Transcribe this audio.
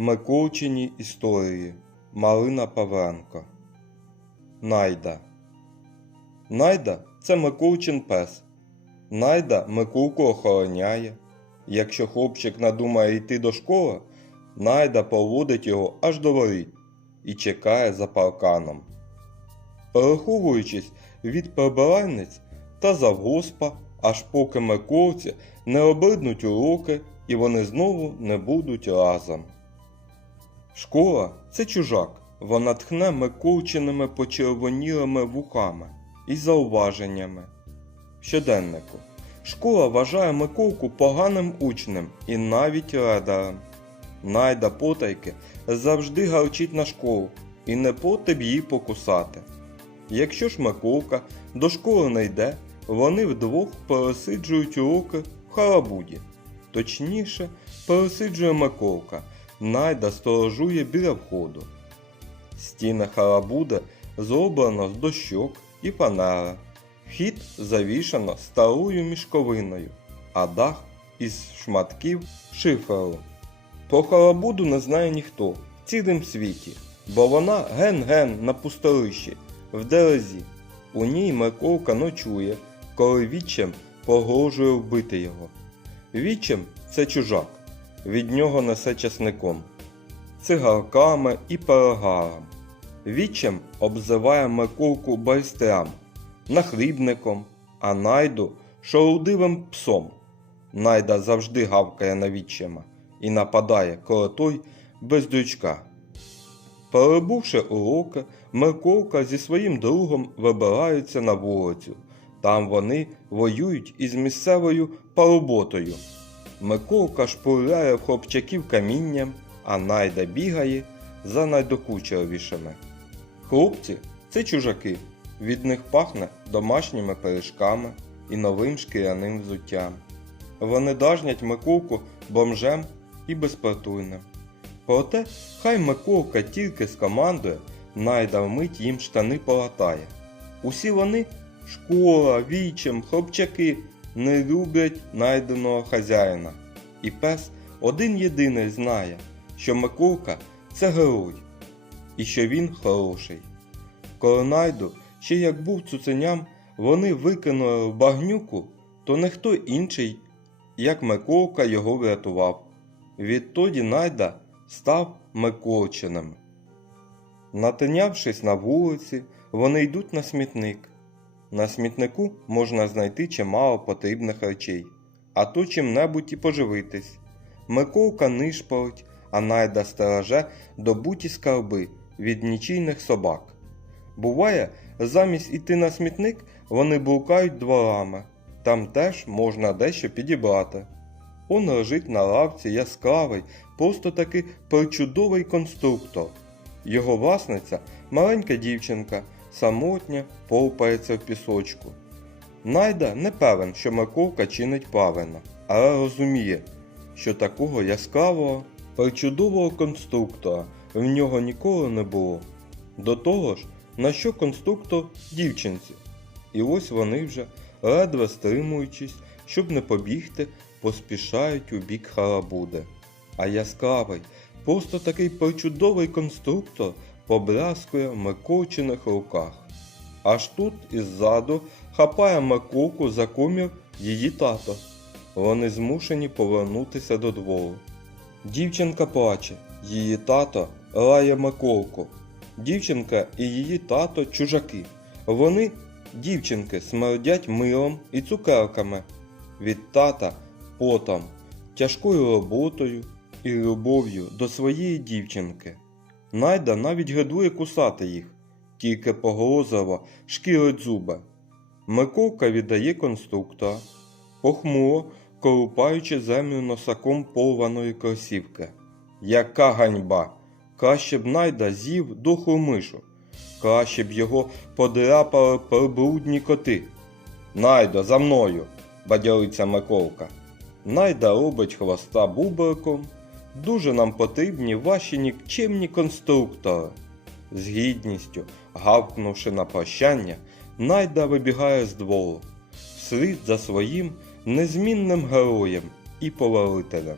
Миколчині історії Марина Павленко Найда Найда це Миколчин пес. Найда Миколку охороняє. Якщо хлопчик надумає йти до школи, Найда поводить його аж до воріт і чекає за парканом. Переховуючись від прибиральниць та завгоспа, аж поки Миколці не обиднуть уроки і вони знову не будуть разом. Школа це чужак. Вона тхне Миколчиними почервонілими вухами і зауваженнями. Щоденнику. Школа вважає Миколку поганим учнем і навіть редарем. Найда потайки завжди гарчить на школу і не проти б її покусати. Якщо ж Миколка до школи не йде, вони вдвох пересиджують уроки в харабуді. Точніше, пересиджує Миколка, Найда сторожує біля входу. Стіни харабуди зроблено з дощок і фанера. Вхід завішано старою мішковиною, а дах із шматків шиферу. Про харабуду не знає ніхто в цілім світі, бо вона ген-ген на пустелищі, в дерезі. У ній Миколка ночує, коли відчим погрожує вбити його. Відчим це чужак, від нього несе часником, цигарками і перегаром. Відчим обзиває Миколку байстрям, нахлібником, а найду шарудивим псом. Найда завжди гавкає на відчима і нападає, коли той без дрючка. Перебувши уроки, Миколка зі своїм другом вибираються на вулицю. Там вони воюють із місцевою пароботою. Миколка шпурляє в хлопчаків камінням, а найда бігає за найдокучливішими. Хлопці це чужаки. Від них пахне домашніми пиріжками і новим шкіряним взуттям. Вони дажнять Миколку бомжем і безпритульним. Проте, хай Миколка тільки скомандує, найда вмить їм штани полатає. Усі вони школа, вічим, хлопчаки не люблять найденого хазяїна. І пес один єдиний знає, що Миколка це герой, і що він хороший. Коли найду, ще як був цуценям, вони викинули в багнюку, то не хто інший, як Миколка його врятував. Відтоді найда став Миколчиним. Натинявшись на вулиці, вони йдуть на смітник. На смітнику можна знайти чимало потрібних речей, а то чим-небудь і поживитись. Миколка нишпорить, а найда стереже добуті скарби від нічийних собак. Буває, замість іти на смітник, вони блукають дворами. Там теж можна дещо підібрати. Он лежить на лавці яскравий, просто таки причудовий конструктор. Його власниця маленька дівчинка, самотня, повпається в пісочку. Найда не певен, що Миколка чинить правильно, але розуміє, що такого яскравого, причудового конструктора в нього ніколи не було. До того ж, на що конструктор дівчинці? І ось вони вже, ледве стримуючись, щоб не побігти, поспішають у бік Харабуди. А яскравий, просто такий причудовий конструктор побрязкує в Миколчиних руках. Аж тут іззаду хапає Миколку за комір її тато. Вони змушені повернутися до двору. Дівчинка плаче, її тато лає Миколку. Дівчинка і її тато чужаки. Вони, дівчинки, смердять милом і цукерками. Від тата потом, тяжкою роботою і любов'ю до своєї дівчинки. Найда навіть гидує кусати їх, тільки погрозово шкірить зуби. Миколка віддає конструктора, похмуро колупаючи землю носаком порваної кросівки. Яка ганьба! Краще б найда з'їв дохлу мишу, краще б його подряпали прибрудні коти. Найдо, за мною, бадьориться Миколка. Найда робить хвоста бубриком. Дуже нам потрібні ваші нікчемні конструктори. З гідністю, гавкнувши на прощання, Найда вибігає з двору, вслід за своїм незмінним героєм і повелителем.